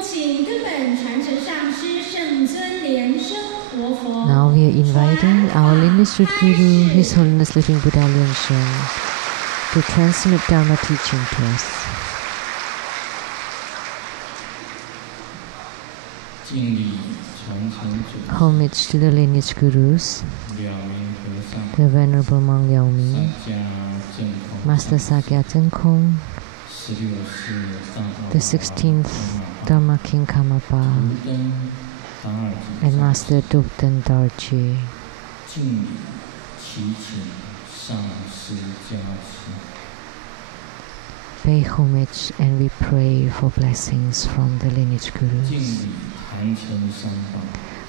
Now we are inviting our lineage root guru, His Holiness Living Buddha Lian, to transmit Dharma teaching to us. Homage to the lineage gurus, the Venerable Monk Liaoming, Master Sakya Zhengkong, the 16th Dharma King Karmapa, and Master Dukten Darje. Pay homage and we pray for blessings from the lineage gurus.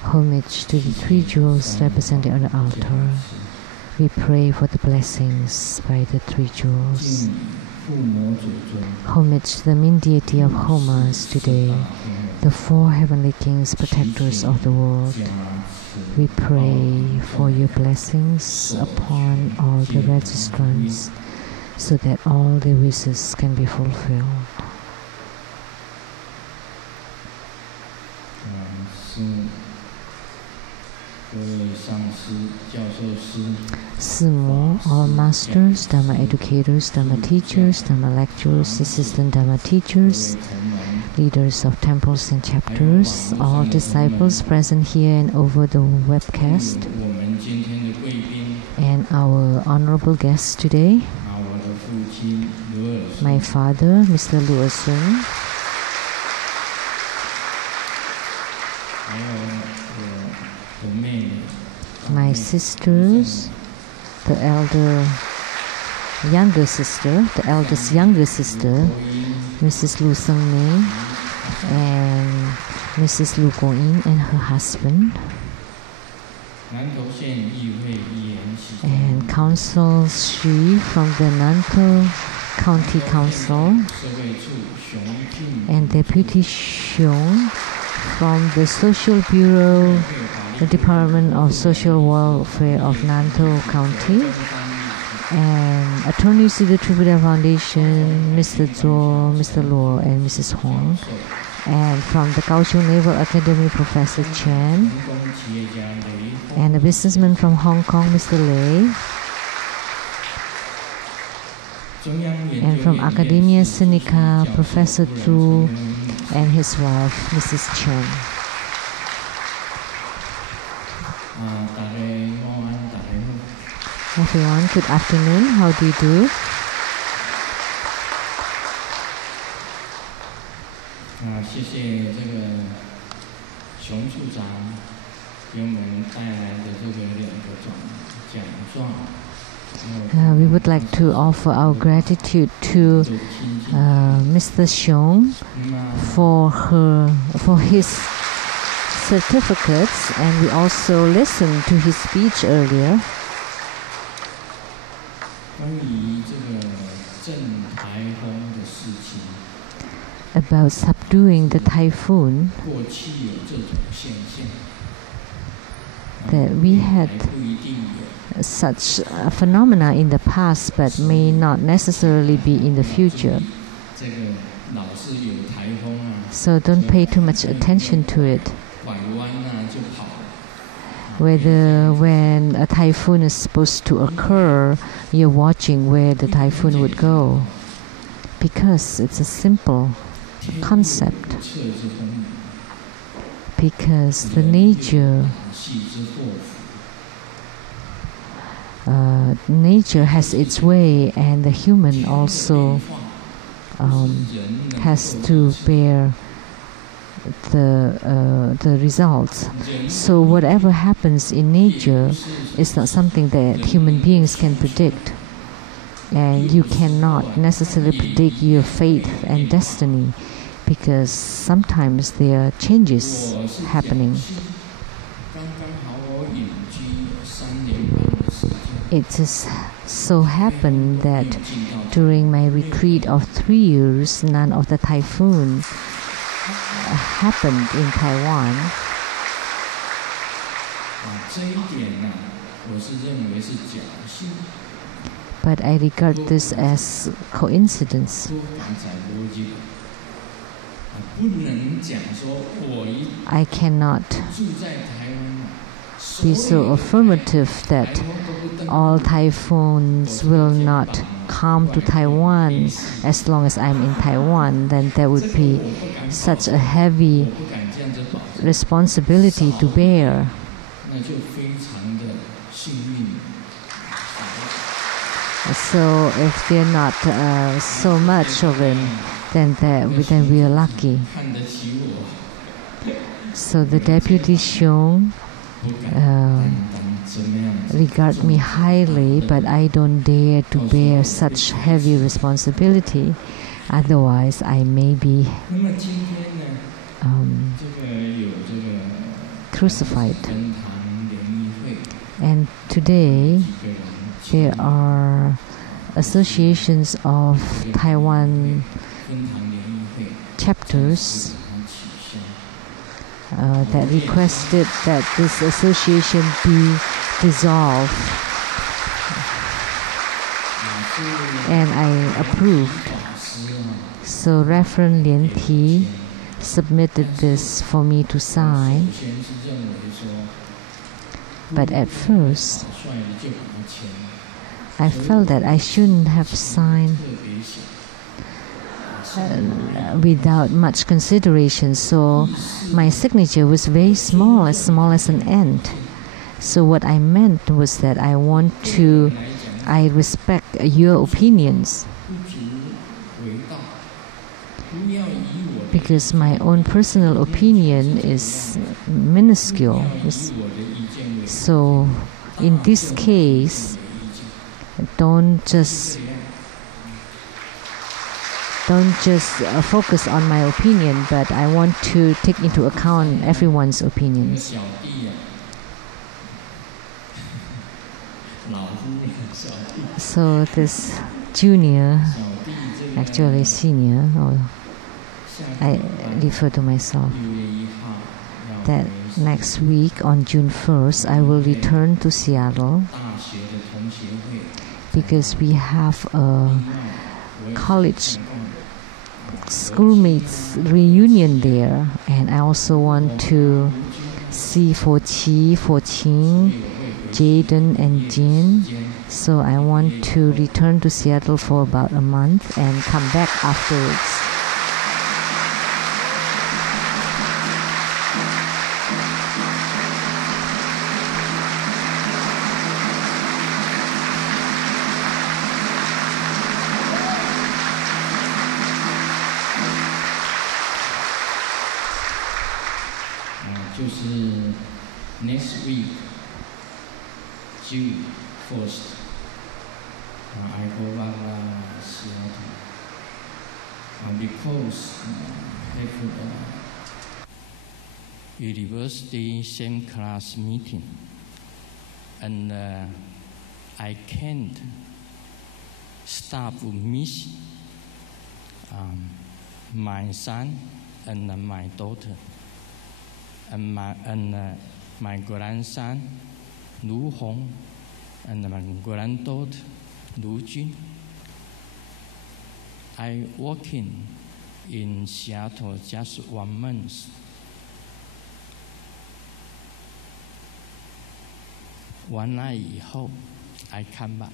Homage to the three jewels represented on the altar. We pray for the blessings by the three jewels. Homage to the main deity of Homas today, the four heavenly kings, protectors of the world. We pray for your blessings upon all the registrants, so that all their wishes can be fulfilled. Simo, all masters, Dharma educators, Dharma teachers, Dharma lecturers, assistant Dharma teachers, leaders of temples and chapters, all disciples present here and over the webcast, and our honorable guests today, my father, Mr. Luo Sun, my sisters, the eldest younger sister, Mrs. Lu Seng-mei, and Mrs. Lu Guoyin and her husband, and Council Shi from the Nantou County Council, and Deputy Xiong from the Social Bureau, the Department of Social Welfare of Nantou County, and attorneys to the True Buddha Foundation, Mr. Zhuo, Mr. Luo, and Mrs. Huang, and from the Kaohsiung Naval Academy, Professor Chen, and a businessman from Hong Kong, Mr. Lei, and from Academia Sinica, Professor Zhu, and his wife, Mrs. Chen. Everyone, good afternoon. How do you do? We would like to offer our gratitude to Mr. Xiong for his certificates, and we also listened to his speech earlier about subduing the typhoon. That we had such phenomena in the past, but may not necessarily be in the future. So don't pay too much attention to it. Whether when a typhoon is supposed to occur, you're watching where the typhoon would go, because it's a simple concept. Because the nature has its way, and the human also has to bear the results. So whatever happens in nature is not something that human beings can predict, and you cannot necessarily predict your fate and destiny, because sometimes there are changes happening. It just so happened that during my retreat of 3 years, none of the typhoon happened in Taiwan. But I regard this as coincidence. I cannot be so affirmative that all typhoons will not come to Taiwan as long as I'm in Taiwan. Then there would be such a heavy responsibility to bear. So if they're not so much of it, then we are lucky. So the Deputy Sheng regard me highly, but I don't dare to bear such heavy responsibility. Otherwise, I may be crucified. And today, there are associations of Taiwan chapters that requested that this association be dissolved, and I approved. So Reverend Lian submitted this for me to sign, but at first I felt that I shouldn't have signed without much consideration. So my signature was very small as an ant. So what I meant was that I respect your opinions, because my own personal opinion is minuscule. So in this case, don't just focus on my opinion, but I want to take into account everyone's opinions. So this junior, actually senior, or I refer to myself, that next week on June 1st I will return to Seattle, because we have a college schoolmates reunion there, and I also want to see Qi, Qing, Jaden and Jin. So I want to return to Seattle for about a month and come back afterwards. Next week, June 1st, I go back to Seattle because I have a university same class meeting, and I can't stop miss my son and my daughter and my grandson, Lu Hong, and my granddaughter, Lu Jun. I working in Seattle just 1 month. One night 以后, I come back.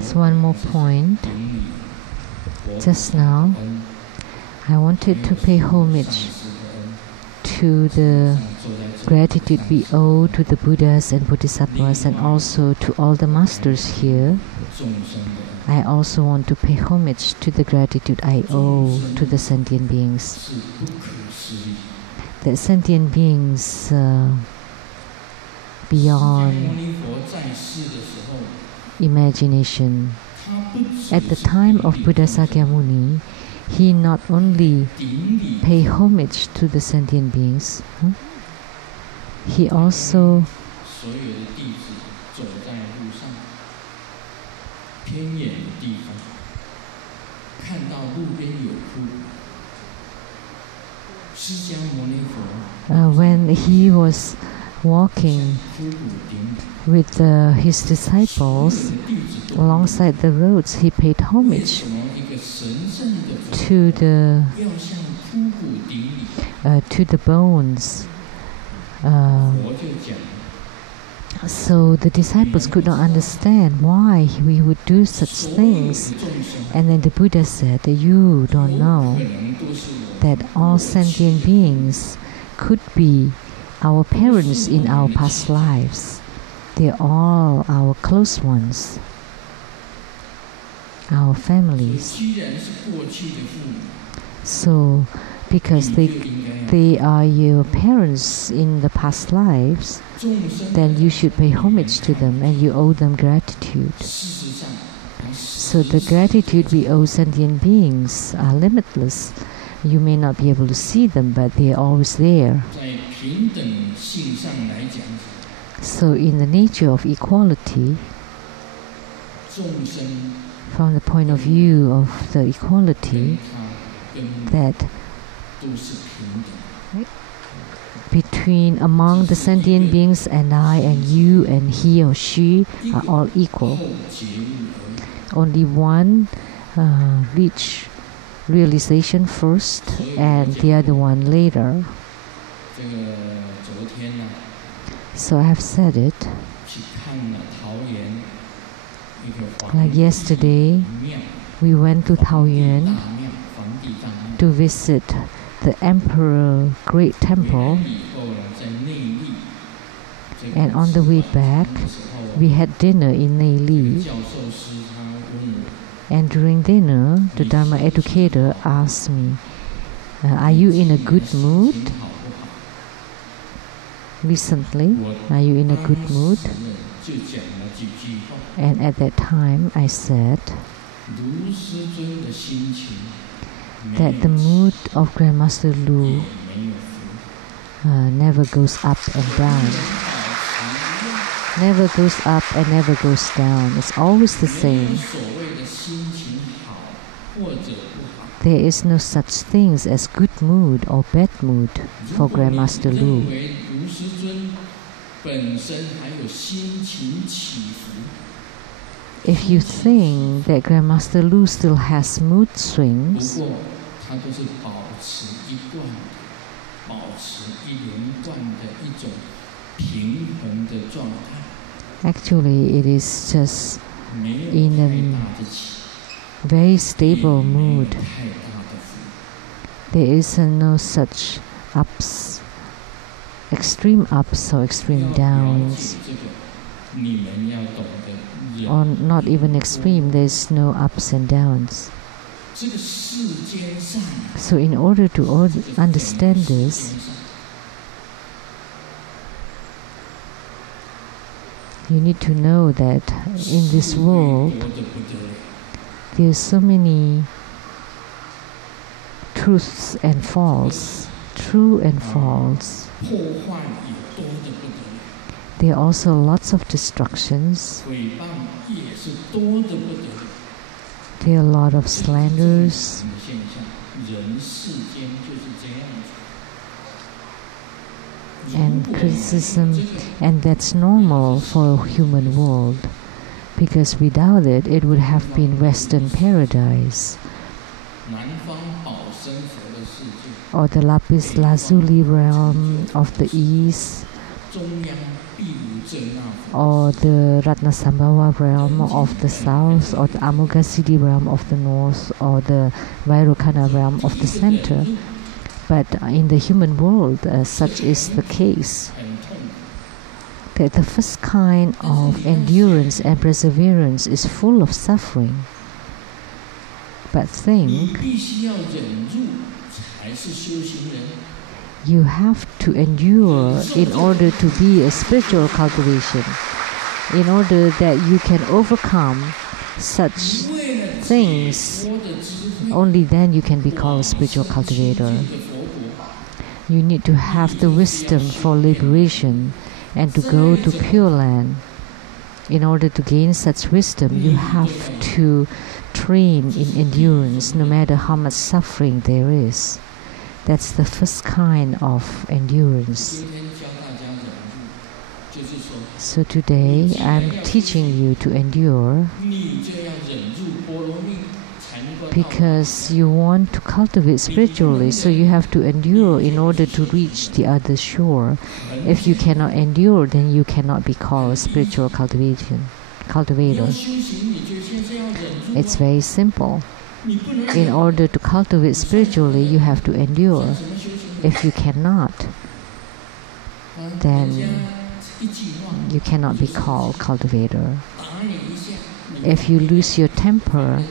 So one more point. Just now, I wanted to pay homage to the gratitude we owe to the Buddhas and Bodhisattvas, and also to all the masters here. I also want to pay homage to the gratitude I owe to the sentient beings. The sentient beings beyond imagination. At the time of Buddha Sakyamuni, he not only paid homage to the sentient beings, When he was walking with his disciples alongside the roads, he paid homage to the bones. So the disciples could not understand why we would do such things. And then the Buddha said that you don't know that all sentient beings could be our parents in our past lives. They're all our close ones, our families. So, because they are your parents in the past lives, then you should pay homage to them and you owe them gratitude. So the gratitude we owe sentient beings are limitless. You may not be able to see them, but they are always there. So in the nature of equality, from the point of view of the equality, that among the sentient beings and I and you and he or she are all equal. Only one reach realization first and the other one later. So I have said it. Like yesterday, we went to Taoyuan to visit the Emperor Great Temple, and on the way back, we had dinner in Neili. And during dinner, the Dharma educator asked me, are you in a good mood? Recently, are you in a good mood? And at that time, I said that the mood of Grandmaster Lu never goes up and down. Never goes up and never goes down. It's always the same. There is no such things as good mood or bad mood for Grandmaster Lu. If you think that Grandmaster Lu still has mood swings, actually it is just in a very stable mood. There is no such ups, extreme ups or extreme downs, or not even extreme. There is no ups and downs. So in order to understand this, you need to know that in this world there are so many truths and false, true and false. There are also lots of destructions. There are a lot of slanders. And criticism, and that's normal for a human world, because without it, it would have been Western paradise, or the lapis lazuli realm of the East, or the Ratnasambhava realm of the South, or the Amoghasiddhi realm of the North, or the Vairocana realm of the Center. But in the human world, such is the case, that the first kind of endurance and perseverance is full of suffering. But think, you have to endure in order to be a spiritual cultivation, in order that you can overcome such things. Only then you can be called a spiritual cultivator. You need to have the wisdom for liberation and to go to Pure Land. in order to gain such wisdom, you have to train in endurance, no matter how much suffering there is. That's the first kind of endurance. So today, I'm teaching you to endure because you want to cultivate spiritually, so you have to endure in order to reach the other shore. If you cannot endure, then you cannot be called a spiritual cultivator. It's very simple. In order to cultivate spiritually, you have to endure. If you cannot, then you cannot be called cultivator. If you lose your temper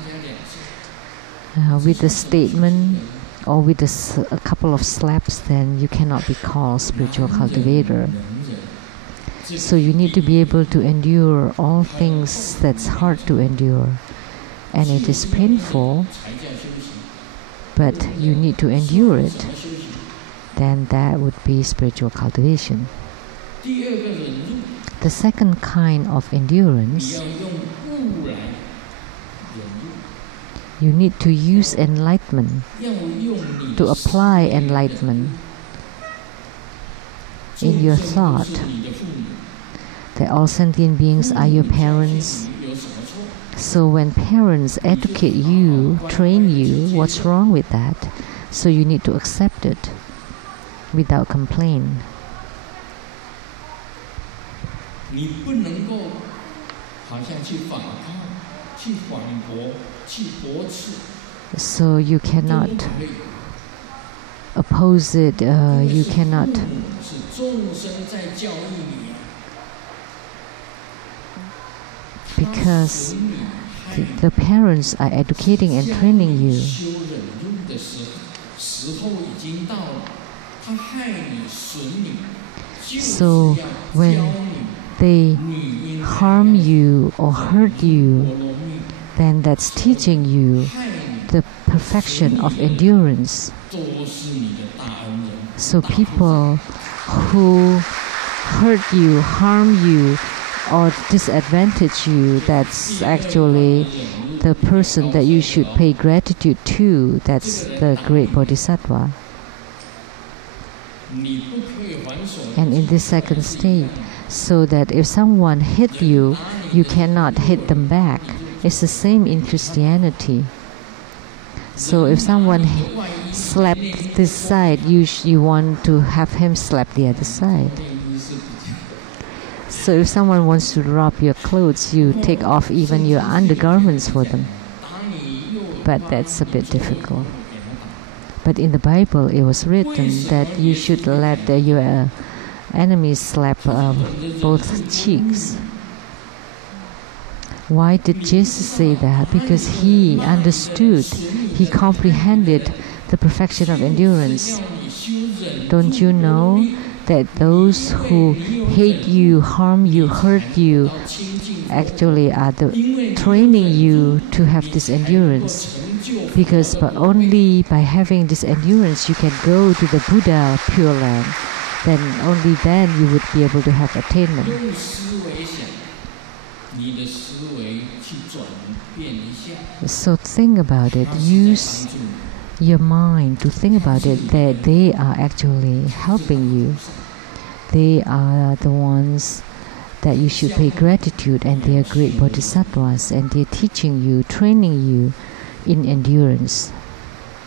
with a statement or with a couple of slaps, then you cannot be called spiritual cultivator. So you need to be able to endure all things that's hard to endure. And it is painful, but you need to endure it. Then that would be spiritual cultivation. The second kind of endurance, you need to use enlightenment, to apply enlightenment in your thought, that all sentient beings are your parents. So when parents educate you, train you, what's wrong with that? So you need to accept it without complaint. So you cannot oppose it, you cannot because the parents are educating and training you. So when they harm you or hurt you, then that's teaching you the perfection of endurance. So people who hurt you, harm you, or disadvantage you, that's actually the person that you should pay gratitude to. That's the great Bodhisattva. And in this second state, so that if someone hit you, you cannot hit them back. It's the same in Christianity. So if someone slapped this side, you want to have him slap the other side. So if someone wants to rob your clothes, you take off even your undergarments for them. But that's a bit difficult. But in the Bible, it was written that you should let your enemies slap both cheeks. Why did Jesus say that? Because he understood, he comprehended the perfection of endurance. Don't you know that those who hate you, harm you, hurt you, actually are training you to have this endurance? Because only by having this endurance you can go to the Buddha Pure Land. Then only then you would be able to have attainment. So think about it. Use your mind to think about it, that they are actually helping you. They are the ones that you should pay gratitude, and they are great bodhisattvas, and they are teaching you, training you in endurance.